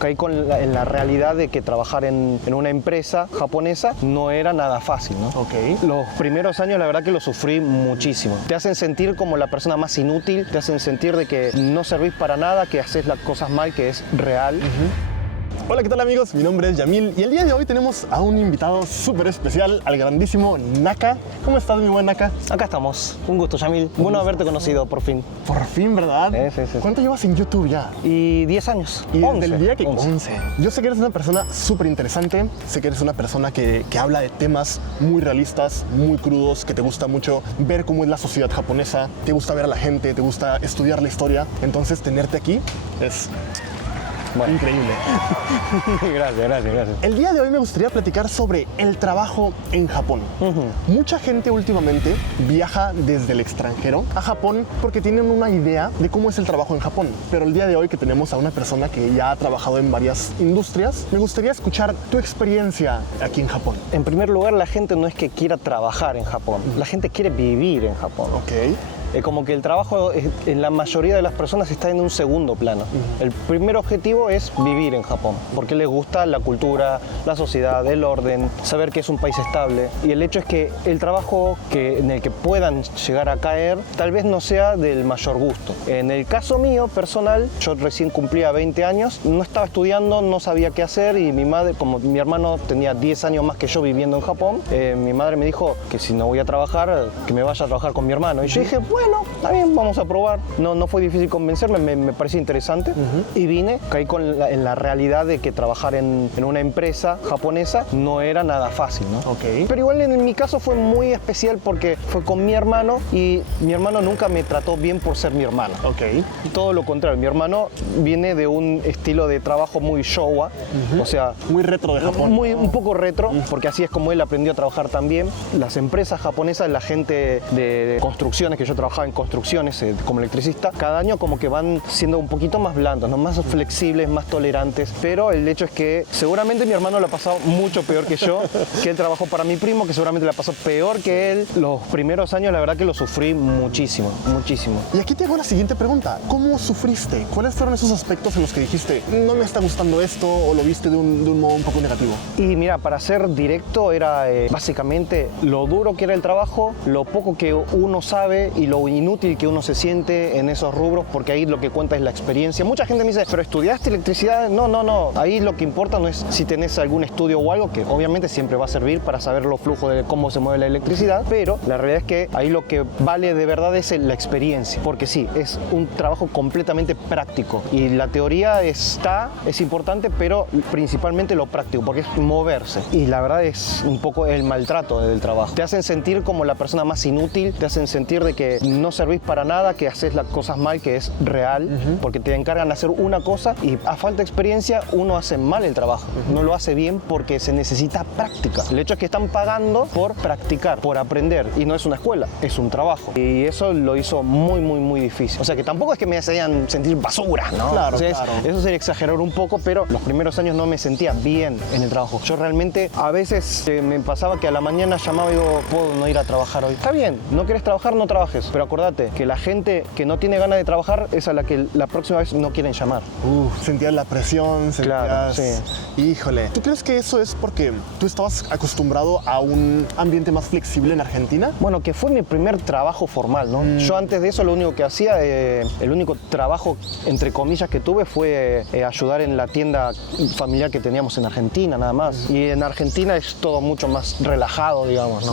Caí en la realidad de que trabajar en una empresa japonesa no era nada fácil, ¿no? Ok. Los primeros años la verdad que lo sufrí muchísimo. Te hacen sentir como la persona más inútil, te hacen sentir de que no servís para nada, que haces las cosas mal, que es real. Hola, ¿qué tal amigos? Mi nombre es Yamil y el día de hoy tenemos a un invitado súper especial, al grandísimo Naka. ¿Cómo estás, mi buen Naka? Acá estamos. Un gusto, Yamil. Bueno haberte conocido por fin. Por fin, ¿verdad? Sí. ¿Cuánto llevas en YouTube ya? Y 10 años. Y 11. desde el día que 11. Yo sé que eres una persona súper interesante, sé que eres una persona que habla de temas muy realistas, muy crudos, que te gusta mucho ver cómo es la sociedad japonesa, te gusta ver a la gente, te gusta estudiar la historia. Entonces, tenerte aquí es... Bueno. Increíble. Gracias. El día de hoy me gustaría platicar sobre el trabajo en Japón. Mucha gente últimamente viaja desde el extranjero a Japón porque tienen una idea de cómo es el trabajo en Japón. Pero el día de hoy que tenemos a una persona que ya ha trabajado en varias industrias, me gustaría escuchar tu experiencia aquí en Japón. En primer lugar, la gente no es que quiera trabajar en Japón, la gente quiere vivir en Japón. Ok. Como que el trabajo en la mayoría de las personas está en un segundo plano. El primer objetivo es vivir en Japón, porque les gusta la cultura, la sociedad, el orden, saber que es un país estable. Y el hecho es que el trabajo en el que puedan llegar a caer tal vez no sea del mayor gusto. En el caso mío personal, yo recién cumplía 20 años, no estaba estudiando, no sabía qué hacer y mi madre, como mi hermano tenía 10 años más que yo viviendo en Japón, mi madre me dijo que si no voy a trabajar, que me vaya a trabajar con mi hermano. Y yo dije, bueno, está bien, vamos a probar. No fue difícil convencerme, me pareció interesante. Y vine, caí en la realidad de que trabajar en una empresa japonesa no era nada fácil, ¿no? Ok. Pero igual en mi caso fue muy especial porque fue con mi hermano y mi hermano nunca me trató bien por ser mi hermano. Ok. Todo lo contrario, mi hermano viene de un estilo de trabajo muy Showa, o sea, Muy retro de Japón. un poco retro, porque así es como él aprendió a trabajar también. Las empresas japonesas, la gente de construcciones, que yo trabajaba en construcciones como electricista, cada año como que van siendo un poquito más blandos, ¿no? Más flexibles, más tolerantes, pero el hecho es que seguramente mi hermano lo ha pasado mucho peor que yo, que él trabajó para mi primo, que seguramente la pasó peor que él. Los primeros años la verdad que lo sufrí muchísimo. Y aquí te hago la siguiente pregunta. ¿Cómo sufriste? ¿Cuáles fueron esos aspectos en los que dijiste, no me está gustando esto, o lo viste de un modo un poco negativo? Y mira, para ser directo era básicamente lo duro que era el trabajo, lo poco que uno sabe y lo inútil que uno se siente en esos rubros, porque ahí lo que cuenta es la experiencia. Mucha gente me dice, ¿pero estudiaste electricidad? No. Ahí lo que importa no es si tenés algún estudio o algo, que obviamente siempre va a servir para saber los flujos de cómo se mueve la electricidad, pero la realidad es que ahí lo que vale de verdad es la experiencia, porque sí, es un trabajo completamente práctico y la teoría es importante, pero principalmente lo práctico, porque es moverse. Y la verdad es un poco el maltrato del trabajo. Te hacen sentir como la persona más inútil, te hacen sentir de que no servís para nada, que haces las cosas mal, que es real, porque te encargan de hacer una cosa y a falta de experiencia uno hace mal el trabajo, no lo hace bien porque se necesita práctica. El hecho es que están pagando por practicar, por aprender, y no es una escuela, es un trabajo. Y eso lo hizo muy difícil. O sea que tampoco es que me hacían sentir basura, ¿no? Claro, O sea, claro. Eso sería exagerar un poco, pero los primeros años no me sentía bien en el trabajo. Yo realmente a veces me pasaba que a la mañana llamaba y digo, puedo no ir a trabajar hoy. Está bien, no querés trabajar, no trabajes, pero acordate que la gente que no tiene ganas de trabajar es a la que la próxima vez no quieren llamar. Sentías la presión, sentías... Claro, sí. Híjole. ¿Tú crees que eso es porque tú estabas acostumbrado a un ambiente más flexible en Argentina? Bueno, que fue mi primer trabajo formal, ¿no? Yo antes de eso lo único que hacía, el único trabajo, entre comillas, que tuve fue ayudar en la tienda familiar que teníamos en Argentina, nada más. Y en Argentina es todo mucho más relajado, digamos.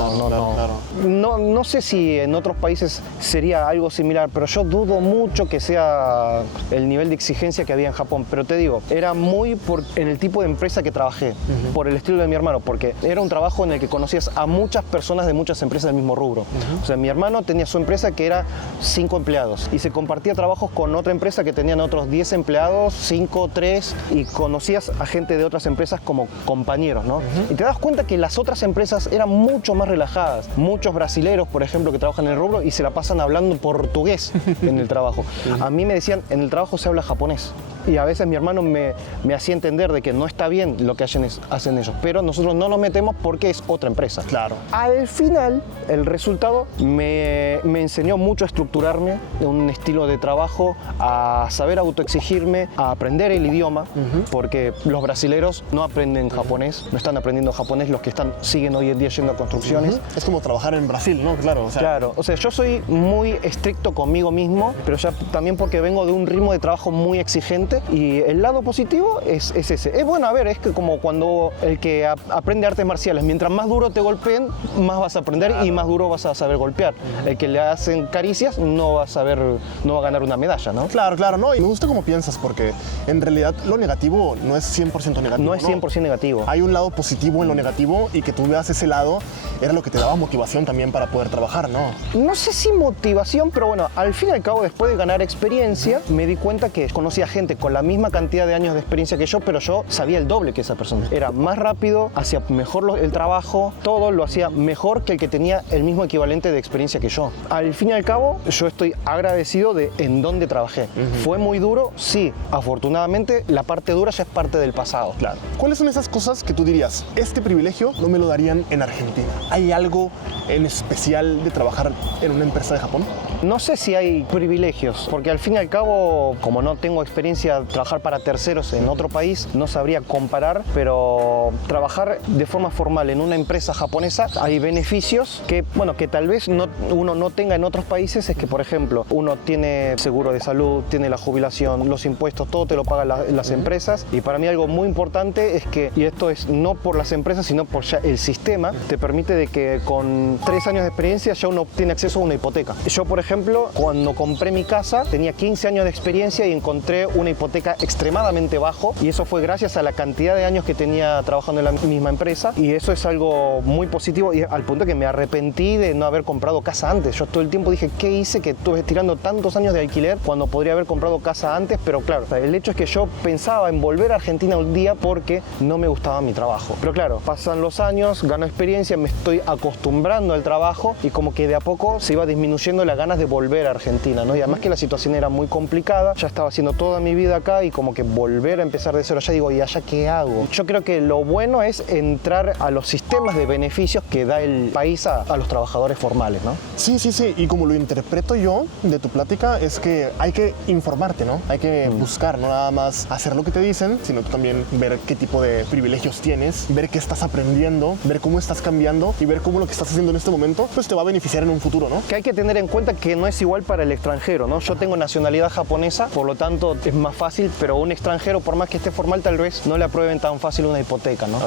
No sé si en otros países sería algo similar, pero yo dudo mucho que sea el nivel de exigencia que había en Japón. Pero te digo, era muy en el tipo de empresa que trabajé, por el estilo de mi hermano, porque era un trabajo en el que conocías a muchas personas de muchas empresas del mismo rubro. O sea, mi hermano tenía su empresa que era 5 empleados y se compartía trabajos con otra empresa que tenían otros 10 empleados, 5, 3, y conocías a gente de otras empresas como compañeros, ¿no? Y te das cuenta que las otras empresas eran mucho más relajadas. Muchos brasileros, por ejemplo, que trabajan en el rubro y se la pasan hablando portugués en el trabajo. A mí me decían, en el trabajo se habla japonés. Y a veces mi hermano me hacía entender de que no está bien lo que hacen ellos, pero nosotros no nos metemos porque es otra empresa. Claro. Al final, el resultado me enseñó mucho a estructurarme, un estilo de trabajo, a saber autoexigirme, a aprender el idioma, porque los brasileros no aprenden japonés, no están aprendiendo japonés los que siguen hoy en día yendo a construcciones. Es como trabajar en Brasil, ¿no? Claro. Claro, o sea, yo soy muy estricto conmigo mismo, pero ya también porque vengo de un ritmo de trabajo muy exigente, y el lado positivo es ese. Es bueno, a ver, es que como cuando el que aprende artes marciales, mientras más duro te golpeen, más vas a aprender y más duro vas a saber golpear. El que le hacen caricias no va a ganar una medalla, ¿no? Claro, ¿no? Y me gusta cómo piensas, porque en realidad lo negativo no es 100% negativo. No es 100% negativo. Hay un lado positivo en lo negativo, y que tú veas ese lado era lo que te daba motivación también para poder trabajar, ¿no? No sé si motivación, pero bueno, al fin y al cabo, después de ganar experiencia, me di cuenta que conocía gente con la misma cantidad de años de experiencia que yo, pero yo sabía el doble que esa persona. Era más rápido, hacía mejor el trabajo, todo lo hacía mejor que el que tenía el mismo equivalente de experiencia que yo. Al fin y al cabo, yo estoy agradecido de en dónde trabajé. ¿Fue muy duro? Sí. Afortunadamente, la parte dura ya es parte del pasado. Claro. ¿Cuáles son esas cosas que tú dirías, este privilegio no me lo darían en Argentina? ¿Hay algo en especial de trabajar en una empresa de Japón? No sé si hay privilegios, porque al fin y al cabo, como no tengo experiencia de trabajar para terceros en otro país, no sabría comparar, pero trabajar de forma formal en una empresa japonesa, hay beneficios que, bueno, que tal vez uno no tenga en otros países. Es que, por ejemplo, uno tiene seguro de salud, tiene la jubilación, los impuestos, todo te lo pagan las empresas. Y para mí algo muy importante es que, y esto es no por las empresas, sino por ya el sistema, te permite de que con 3 años de experiencia ya uno tiene acceso a una hipoteca. Yo, por ejemplo, cuando compré mi casa, tenía 15 años de experiencia y encontré una hipoteca extremadamente bajo, y eso fue gracias a la cantidad de años que tenía trabajando en la misma empresa, y eso es algo muy positivo, y al punto que me arrepentí de no haber comprado casa antes. Yo todo el tiempo dije, ¿qué hice que estuve tirando tantos años de alquiler cuando podría haber comprado casa antes? Pero claro, el hecho es que yo pensaba en volver a Argentina un día porque no me gustaba mi trabajo. Pero claro, pasan los años, gano experiencia, me estoy acostumbrando al trabajo, y como que de a poco se iba disminuyendo las ganas de volver a Argentina, ¿no? Y además que la situación era muy complicada, ya estaba haciendo toda mi vida acá, y como que volver a empezar de cero allá, digo, ¿y allá qué hago? Yo creo que lo bueno es entrar a los sistemas de beneficios que da el país a los trabajadores formales, ¿no? Sí, y como lo interpreto yo de tu plática, es que hay que informarte, ¿no? Hay que buscar, no nada más hacer lo que te dicen, sino tú también ver qué tipo de privilegios tienes, ver qué estás aprendiendo, ver cómo estás cambiando, y ver cómo lo que estás haciendo en este momento pues te va a beneficiar en un futuro, ¿no? Que hay que tener en cuenta que no es igual para el extranjero, ¿no? Yo tengo nacionalidad japonesa, por lo tanto es más fácil, pero un extranjero, por más que esté formal, tal vez no le aprueben tan fácil una hipoteca, ¿no?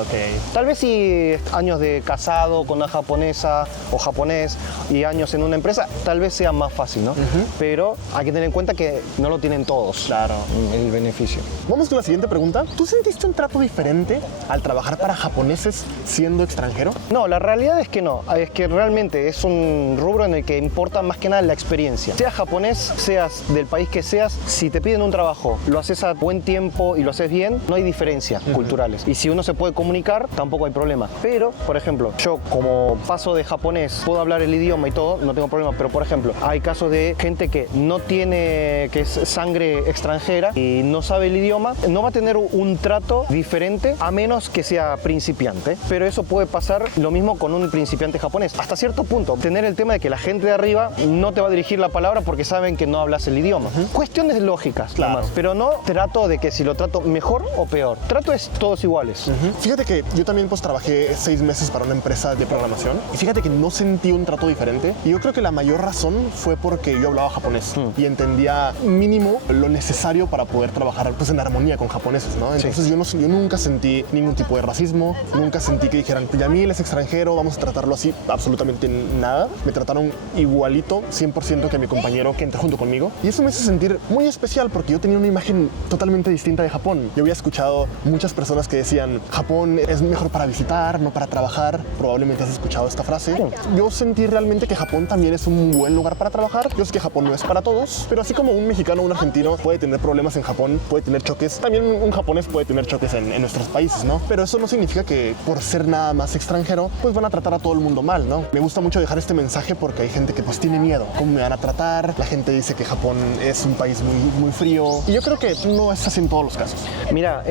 Tal vez si años de casado con una japonesa o japonés y años en una empresa, tal vez sea más fácil, ¿no? Pero hay que tener en cuenta que no lo tienen todos. Claro. El beneficio. Vamos con la siguiente pregunta. ¿Tú sentiste un trato diferente al trabajar para japoneses siendo extranjero? No, la realidad es que no. Es que realmente es un rubro en el que importa más que nada la experiencia. Seas japonés, seas del país que seas, si te piden un trabajo, lo haces a buen tiempo y lo haces bien, no hay diferencias culturales. Y si uno se puede comunicar, tampoco hay problema. Pero, por ejemplo, yo como paso de japonés, puedo hablar el idioma y todo, no tengo problema. Pero, por ejemplo, hay casos de gente que no tiene, que es sangre extranjera y no sabe el idioma, no va a tener un trato diferente a menos que sea principiante. Pero eso puede pasar lo mismo con un principiante japonés. Hasta cierto punto, tener el tema de que la gente de arriba no te va a dirigir la palabra porque saben que no hablas el idioma. Cuestiones lógicas, claro. Nomás. Pero no trato de que si lo trato mejor o peor. Trato es todos iguales. Fíjate que yo también pues trabajé 6 meses para una empresa de programación, y fíjate que no sentí un trato diferente, y yo creo que la mayor razón fue porque yo hablaba japonés y entendía mínimo lo necesario para poder trabajar pues en armonía con japoneses, ¿no? Entonces yo nunca sentí ningún tipo de racismo, nunca sentí que dijeran, Yamil es extranjero, vamos a tratarlo así, absolutamente nada. Me trataron igualito, 100% que a mi compañero que entró junto conmigo, y eso me hizo sentir muy especial porque yo tenía una imagen totalmente distinta de Japón. Yo había escuchado muchas personas que decían, Japón es mejor para visitar, no para trabajar. Probablemente has escuchado esta frase. Yo sentí realmente que Japón también es un buen lugar para trabajar. Yo sé que Japón no es para todos, pero así como un mexicano o un argentino puede tener problemas en Japón, puede tener choques, también un japonés puede tener choques en nuestros países, ¿no? Pero eso no significa que por ser nada más extranjero, pues van a tratar a todo el mundo mal, ¿no? Me gusta mucho dejar este mensaje porque hay gente que pues tiene miedo cómo me van a tratar. La gente dice que Japón es un país muy frío. Y yo creo que no es así en todos los casos. Mira,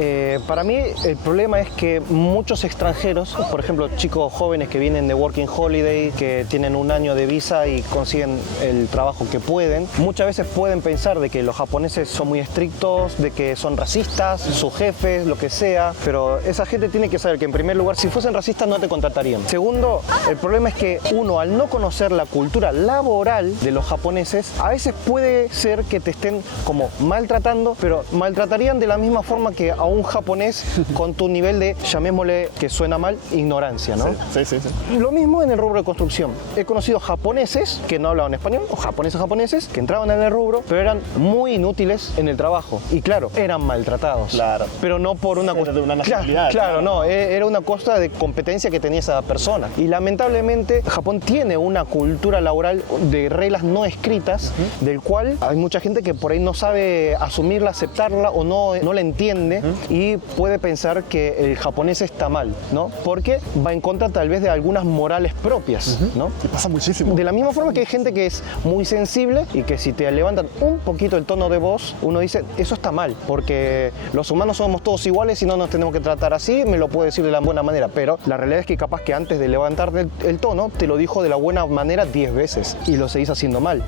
para mí el problema es que muchos extranjeros, por ejemplo, chicos jóvenes que vienen de Working Holiday, que tienen un año de visa y consiguen el trabajo que pueden, muchas veces pueden pensar de que los japoneses son muy estrictos, de que son racistas, sus jefes, lo que sea, pero esa gente tiene que saber que en primer lugar, si fuesen racistas no te contratarían. Segundo, el problema es que uno, al no conocer la cultura laboral de los japoneses, a veces puede ser que te estén como maltratando, pero maltratarían de la misma forma que a un japonés con tu nivel de, llamémosle, que suena mal, ignorancia, ¿no? Sí. Lo mismo en el rubro de construcción. He conocido japoneses que no hablaban español, o japoneses que entraban en el rubro, pero eran muy inútiles en el trabajo. Y claro, eran maltratados. Claro. Pero no por una cuestión de una nacionalidad. Claro, no, era una cosa de competencia que tenía esa persona. Y lamentablemente Japón tiene una cultura laboral de reglas no escritas, del cual hay mucha gente que por ahí no sabe asumirla, aceptarla o no la entiende y puede pensar que el japonés está mal, ¿no? Porque va en contra tal vez de algunas morales propias, ¿no? Y pasa muchísimo. De la misma forma que hay gente que es muy sensible y que si te levantan un poquito el tono de voz, uno dice, eso está mal, porque los humanos somos todos iguales y no nos tenemos que tratar así, me lo puedo decir de la buena manera, pero la realidad es que capaz que antes de levantar el tono, te lo dijo de la buena manera 10 veces y lo seguís haciendo mal.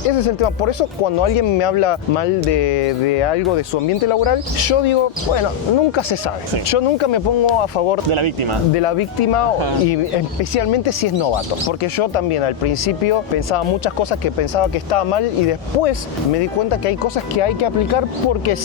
Ese es el tema. Por eso cuando alguien me habla mal de algo de su ambiente laboral, yo digo, bueno, nunca se sabe. Sí. Yo nunca me pongo a favor De la víctima. de la víctima y especialmente si es novato, porque yo también al principio pensaba muchas cosas que pensaba que estaba mal y después me di cuenta que hay cosas que hay que aplicar porque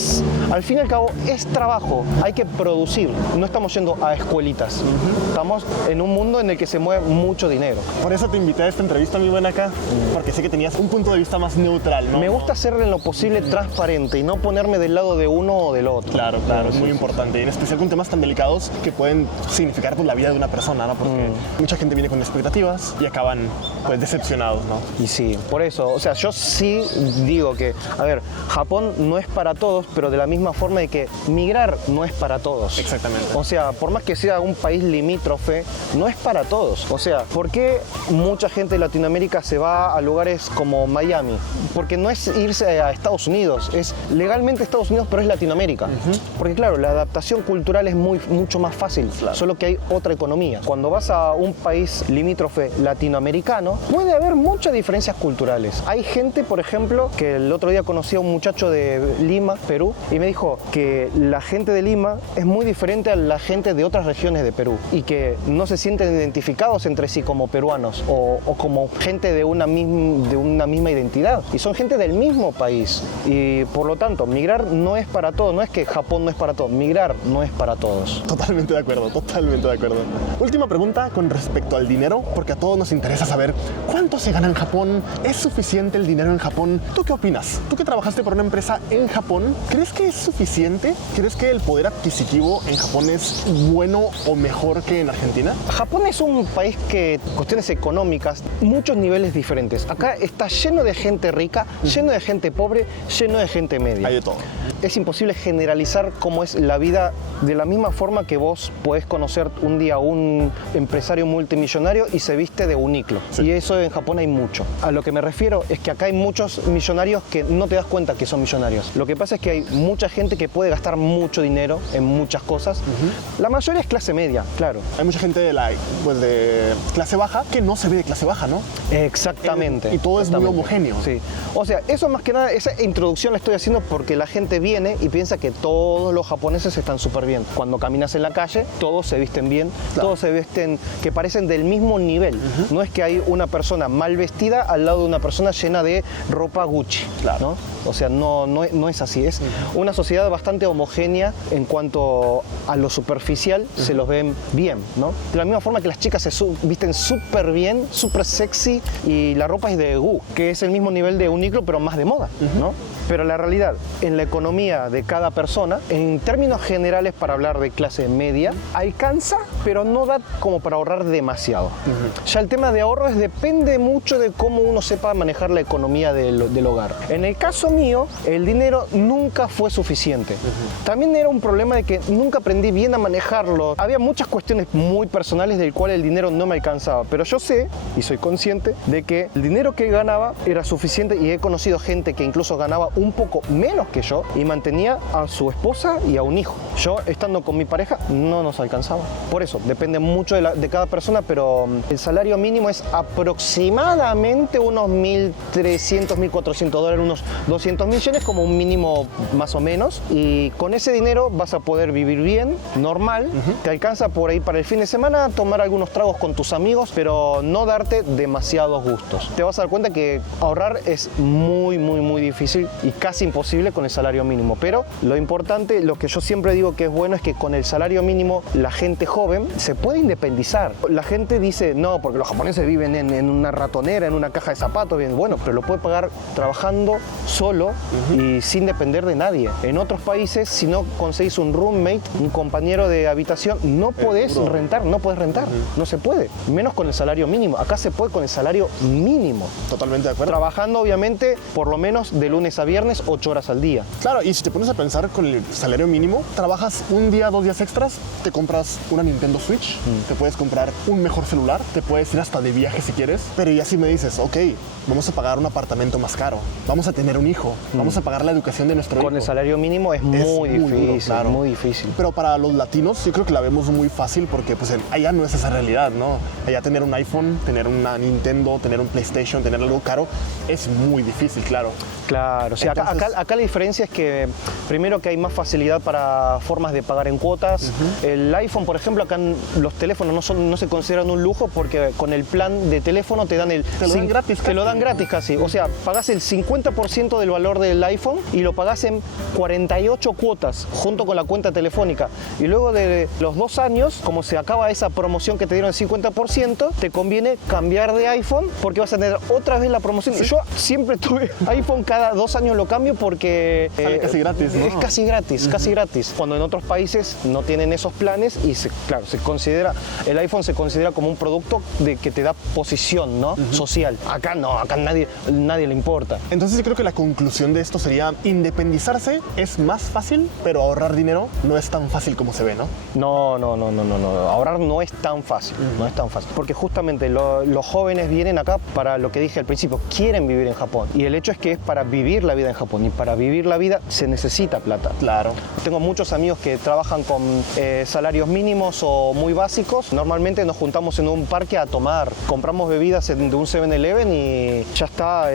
al fin y al cabo es trabajo, hay que producir, no estamos yendo a escuelitas, estamos en un mundo en el que se mueve mucho dinero. Por eso te invité a esta entrevista, mi buen acá, porque sé que tenías un punto de vista más neutral, ¿no? Me gusta ser en lo posible transparente y no ponerme del lado de uno o del otro. Claro, es muy importante, y en especial con temas tan delicados que pueden significar pues, la vida de una persona, ¿no? Porque mucha gente viene con expectativas y acaban pues decepcionados, ¿no? Y sí, por eso, o sea, yo sí digo que, a ver, Japón no es para todos, pero de la misma forma de que migrar no es para todos. Exactamente. O sea, por más que sea un país limítrofe, no es para todos. O sea, ¿por qué mucha gente de Latinoamérica se va a lugares como Miami? Porque no es irse a Estados Unidos, es legalmente Estados Unidos, pero es Latinoamérica. Porque claro, la adaptación cultural es mucho más fácil, solo que hay otra economía. Cuando vas a un país limítrofe latinoamericano, puede haber muchas diferencias culturales. Hay gente, por ejemplo, que el otro día conocí a un muchacho de Lima, Perú, y me dijo que la gente de Lima es muy diferente a la gente de otras regiones de Perú y que no se sienten identificados entre sí como peruanos o como gente de una misma identidad. Y son gente del mismo país. Y por lo tanto, migrar no es para todos. No es que Japón no es para todos. Migrar no es para todos. Totalmente de acuerdo, totalmente de acuerdo. Última pregunta con respecto al dinero, porque a todos nos interesa saber cuánto se gana en Japón. ¿Es suficiente el dinero en Japón? ¿Tú qué opinas? Tú que trabajaste por una empresa en Japón, ¿crees que es suficiente? ¿Crees que el poder adquisitivo en Japón es bueno o mejor que en Argentina? Japón es un país que, cuestiones económicas, muchos niveles diferentes. Acá está lleno de gente rica, lleno de gente pobre, lleno de gente media. Hay de todo. Es imposible generalizar cómo es la vida de la misma forma que vos podés conocer un día a un empresario multimillonario y se viste de uniclo. Sí. Y eso en Japón hay mucho. A lo que me refiero es que acá hay muchos millonarios que no te das cuenta que son millonarios. Lo que pasa es que hay mucha gente que puede gastar mucho dinero en muchas cosas. La mayoría es clase media, claro. Hay mucha gente de clase baja que no se ve de clase baja, ¿no? Exactamente. Y todo es muy Exactamente. homogéneo. Sí. O sea, eso más que nada, esa introducción la estoy haciendo porque la gente viene y piensa que todos los japoneses están súper bien. Cuando caminas en la calle, todos se visten bien, todos se visten que parecen del mismo nivel. No es que hay una persona mal vestida al lado de una persona llena de ropa Gucci, ¿no? O sea, no es así. Es una sociedad bastante homogénea en cuanto a lo superficial, se los ven bien, ¿no? De la misma forma que las chicas se visten súper bien, súper sexy y la ropa es de Gu, que es el mismo nivel de Uniqlo, pero más de moda, ¿no? Pero la realidad, en la economía de cada persona, en términos generales, para hablar de clase media, alcanza, pero no da como para ahorrar demasiado. Ya el tema de ahorros depende mucho de cómo uno sepa manejar la economía del hogar. En el caso mío, el dinero nunca fue suficiente. También era un problema de que nunca aprendí bien a manejarlo. Había muchas cuestiones muy personales del cual el dinero no me alcanzaba, pero yo sé y soy consciente de que el dinero que ganaba era suficiente, y he conocido gente que incluso ganaba un poco menos que yo y mantenía a su esposa y a un hijo. Yo, estando con mi pareja, no nos alcanzaba. Por eso, depende mucho de cada persona, pero el salario mínimo es aproximadamente unos 1.300, 1.400 dólares, unos 200.000 yenes como un mínimo más o menos, y con ese dinero vas a poder vivir bien, normal, te alcanza por ahí para el fin de semana, tomar algunos tragos con tus amigos, pero no darte demasiados gustos. Te vas a dar cuenta que ahorrar es muy difícil y casi imposible con el salario mínimo, pero lo importante, lo que yo siempre digo que es bueno, es que con el salario mínimo la gente joven se puede independizar. La gente dice, no, porque los japoneses viven en una ratonera, en una caja de zapatos, bien, bueno, pero lo puede pagar trabajando solo y sin depender de nadie. En otros países, si no conseguís un roommate, un compañero de habitación, no podés rentar, no se puede, menos con el salario mínimo. Acá se puede con el salario mínimo. Totalmente de acuerdo. Trabajando, obviamente, por lo menos de lunes a viernes, 8 horas al día. Claro, y si te pones a pensar con el salario mínimo, trabajas un día, 2 días extras, te compras una Nintendo Switch, te puedes comprar un mejor celular, te puedes ir hasta de viaje si quieres, pero y así me dices, ok, vamos a pagar un apartamento más caro, vamos a tener un hijo, vamos a pagar la educación de nuestro hijo. Con el salario mínimo es muy difícil, duro, claro. muy difícil. Pero para los latinos yo creo que la vemos muy fácil, porque pues allá no es esa realidad, ¿no? Allá tener un iPhone, tener una Nintendo, tener un PlayStation, tener algo caro, es muy difícil, claro. Claro, sí, Entonces, acá la diferencia es que primero que hay más facilidad para formas de pagar en cuotas. El iPhone, por ejemplo, acá los teléfonos no se consideran un lujo, porque con el plan de teléfono te dan Te lo dan gratis Te lo dan gratis casi. O sea, pagás el 50% del valor del iPhone y lo pagás en 48 cuotas junto con la cuenta telefónica. Y luego de los 2 años, como se acaba esa promoción que te dieron el 50%, te conviene cambiar de iPhone porque vas a tener otra vez la promoción. Sí. Yo siempre tuve iPhone, cada 2 años lo cambio porque sale casi gratis, ¿no? es casi gratis. Cuando en otros países no tienen esos planes y claro, el iPhone se considera como un producto que te da posición, ¿no? Social. Acá no, acá nadie le importa. Entonces yo creo que la conclusión de esto sería: independizarse es más fácil, pero ahorrar dinero no es tan fácil como se ve, ¿no? No. Ahorrar no es tan fácil, no es tan fácil. Porque justamente los jóvenes vienen acá para lo que dije al principio, quieren vivir en Japón. Y el hecho es que es para vivir la vida en Japón. Y para vivir la vida se necesita plata. Claro. Tengo muchos amigos que trabajan con salarios mínimos o muy básicos. Normalmente nos juntamos en un parque a tomar. Compramos bebidas de un 7-Eleven y ya está,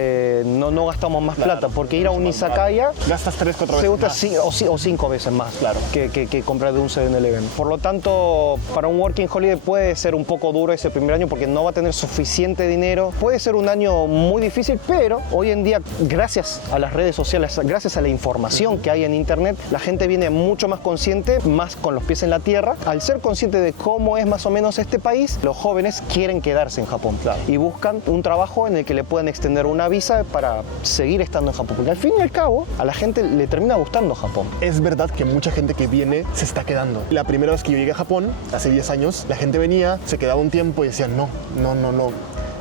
no gastamos más plata. Porque ir a un izakaya gastas 3-4 veces más. o 5 veces más, Claro. que comprar de un 7-Eleven. Por lo tanto, para un working holiday puede ser un poco duro ese primer año porque no va a tener suficiente dinero. Puede ser un año muy difícil, pero hoy en día, gracias a las redes sociales, gracias a la información que hay en internet, la gente viene mucho más consciente, más con los pies en la tierra. Al ser consciente de cómo es más o menos este país, los jóvenes quieren quedarse en Japón, claro, y buscan un trabajo en el que le puedan extender una visa para seguir estando en Japón, porque al fin y al cabo a la gente le termina gustando Japón. Es verdad que mucha gente que viene se está quedando. La primera vez que yo llegué a Japón, hace 10 años, la gente venía, se quedaba un tiempo y decía no,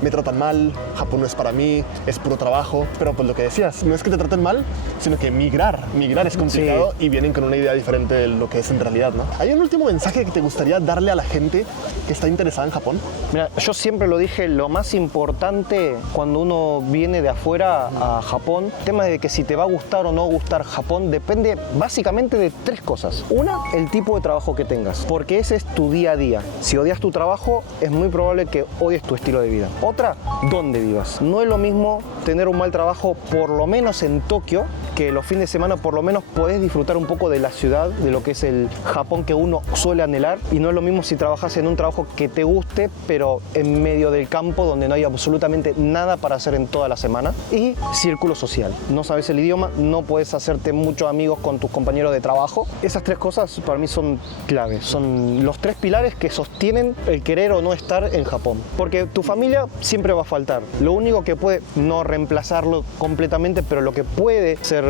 me tratan mal, Japón no es para mí, es puro trabajo. Pero pues lo que decías, no es que te traten mal, sino que migrar es complicado, sí, y vienen con una idea diferente de lo que es en realidad, ¿no? ¿Hay un último mensaje que te gustaría darle a la gente que está interesada en Japón? Mira, yo siempre lo dije, lo más importante cuando uno viene de afuera a Japón, el tema de que si te va a gustar o no gustar Japón depende básicamente de 3 cosas. Una, el tipo de trabajo que tengas, porque ese es tu día a día. Si odias tu trabajo, es muy probable que odies tu estilo de vida. Otra, dónde vivas. No es lo mismo tener un mal trabajo, por lo menos en Tokio, que los fines de semana por lo menos podés disfrutar un poco de la ciudad, de lo que es el Japón que uno suele anhelar. Y no es lo mismo si trabajas en un trabajo que te guste, pero en medio del campo, donde no hay absolutamente nada para hacer en toda la semana. Y círculo social. No sabes el idioma, no puedes hacerte muchos amigos con tus compañeros de trabajo. Esas 3 cosas para mí son claves. Son los 3 pilares que sostienen el querer o no estar en Japón. Porque tu familia siempre va a faltar. Lo único que puede, no reemplazarlo completamente, pero lo que puede ser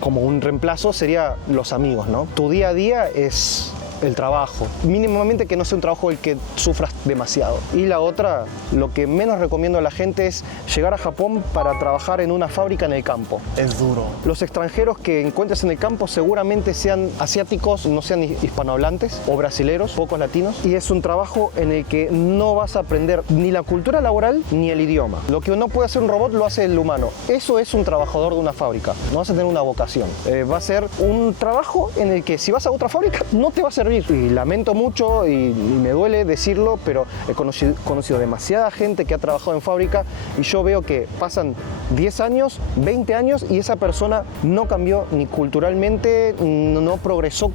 como un reemplazo sería los amigos, ¿no? Tu día a día es el trabajo, mínimamente que no sea un trabajo el que sufras demasiado. Y la otra, lo que menos recomiendo a la gente es llegar a Japón para trabajar en una fábrica en el campo. Es duro. Los extranjeros que encuentres en el campo seguramente sean asiáticos, no sean hispanohablantes o brasileros, pocos latinos, y es un trabajo en el que no vas a aprender ni la cultura laboral ni el idioma. Lo que no puede hacer un robot lo hace el humano. Eso es un trabajador de una fábrica, no vas a tener una vocación. Va a ser un trabajo en el que si vas a otra fábrica no te va a servir. Y lamento mucho y me duele decirlo, pero he conocido demasiada gente que ha trabajado en fábrica y yo veo que pasan 10 años, 20 años y esa persona no cambió ni culturalmente, no progresó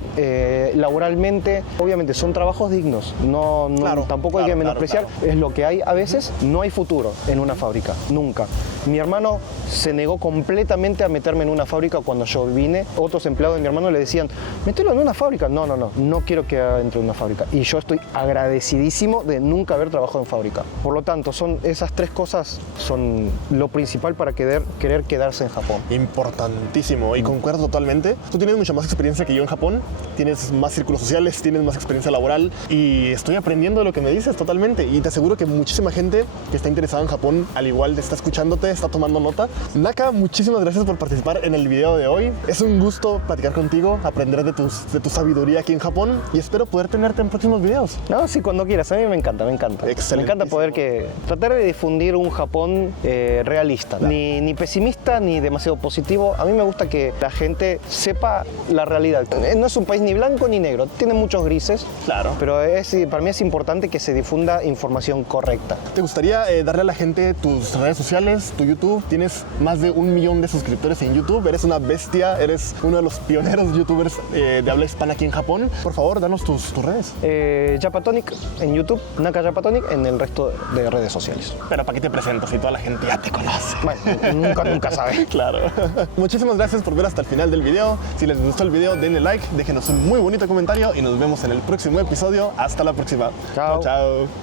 laboralmente. Obviamente son trabajos dignos, tampoco hay que menospreciar. Claro. Es lo que hay a veces, no hay futuro en una fábrica, nunca. Mi hermano se negó completamente a meterme en una fábrica cuando yo vine. Otros empleados de mi hermano le decían, mételo en una fábrica. No quiero que entre en una fábrica. Y yo estoy agradecidísimo de nunca haber trabajado en fábrica. Por lo tanto, esas tres cosas son lo principal para querer quedarse en Japón. Importantísimo, y concuerdo totalmente. Tú tienes mucha más experiencia que yo en Japón, tienes más círculos sociales, tienes más experiencia laboral y estoy aprendiendo de lo que me dices totalmente. Y te aseguro que muchísima gente que está interesada en Japón, al igual está escuchándote, está tomando nota. Naka, muchísimas gracias por participar en el video de hoy. Es un gusto platicar contigo, aprender de tu sabiduría aquí en Japón y espero poder tenerte en próximos videos. No, sí, cuando quieras. A mí me encanta. Me encanta poder tratar de difundir un Japón realista, ni pesimista ni demasiado positivo. A mí me gusta que la gente sepa la realidad. No es un país ni blanco ni negro, tiene muchos grises. Claro. Pero para mí es importante que se difunda información correcta. ¿Te gustaría darle a la gente tus redes sociales, tu YouTube? Tienes más de 1 millón de suscriptores en YouTube, eres una bestia, eres uno de los pioneros youtubers de habla hispana aquí en Japón. Por favor, danos tus redes. Japatonic en YouTube, Naka Japatonic en el resto de redes sociales. Pero ¿para qué te presento si toda la gente ya te conoce? Bueno, nunca sabe. Claro. Muchísimas gracias por ver hasta el final del video. Si les gustó el video, denle like, déjenos un muy bonito comentario y nos vemos en el próximo episodio. Hasta la próxima. Chao. Chao.